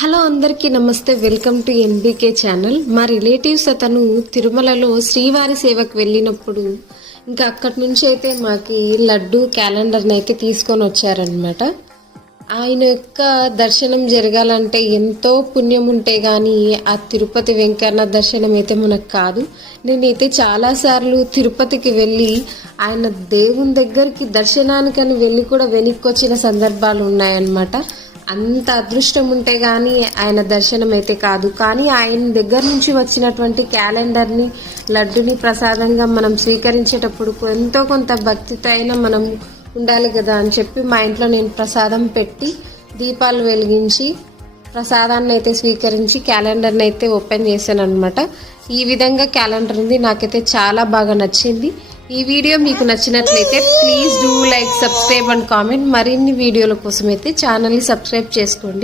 Hello అందరికీ నమస్తే. Welcome to NBK channel. మా రిలేటివ్స్ అతను తిరుమలలో శ్రీవారి సేవకు వెళ్ళినప్పుడు ఇంకా అక్కడి నుంచి అయితే మాకి లడ్డు క్యాలెండర్ని అయితే తీసుకొని వచ్చారనమాట. ఆయన యొక్క దర్శనం జరగాలంటే ఎంతో పుణ్యం ఉంటే కానీ ఆ తిరుపతి వెంకన్న దర్శనం అయితే మనకు కాదు. నేనైతే చాలాసార్లు తిరుపతికి వెళ్ళి ఆయన దేవుని దగ్గరికి దర్శనానికని వెళ్ళి కూడా వెనక్కి వచ్చిన సందర్భాలు ఉన్నాయన్నమాట. అంత అదృష్టం ఉంటే కానీ ఆయన దర్శనం అయితే కాదు. కానీ ఆయన దగ్గర నుంచి వచ్చినటువంటి క్యాలెండర్ని లడ్డుని ప్రసాదంగా మనం స్వీకరించేటప్పుడు ఎంతో కొంత భక్తితో అయినా మనం ఉండాలి కదా అని చెప్పి మా ఇంట్లో నేను ప్రసాదం పెట్టి దీపాలు వెలిగించి ప్రసాదాన్ని అయితే స్వీకరించి క్యాలెండర్ని అయితే ఓపెన్ చేశాను అనమాట. ఈ విధంగా క్యాలెండర్ ఉంది. నాకైతే చాలా బాగా నచ్చింది. ఈ వీడియో మీకు నచ్చినట్లయితే please do like, subscribe and comment. మరిన్ని వీడియోల కోసం అయితే ఛానల్ని సబ్స్క్రైబ్ చేసుకోండి.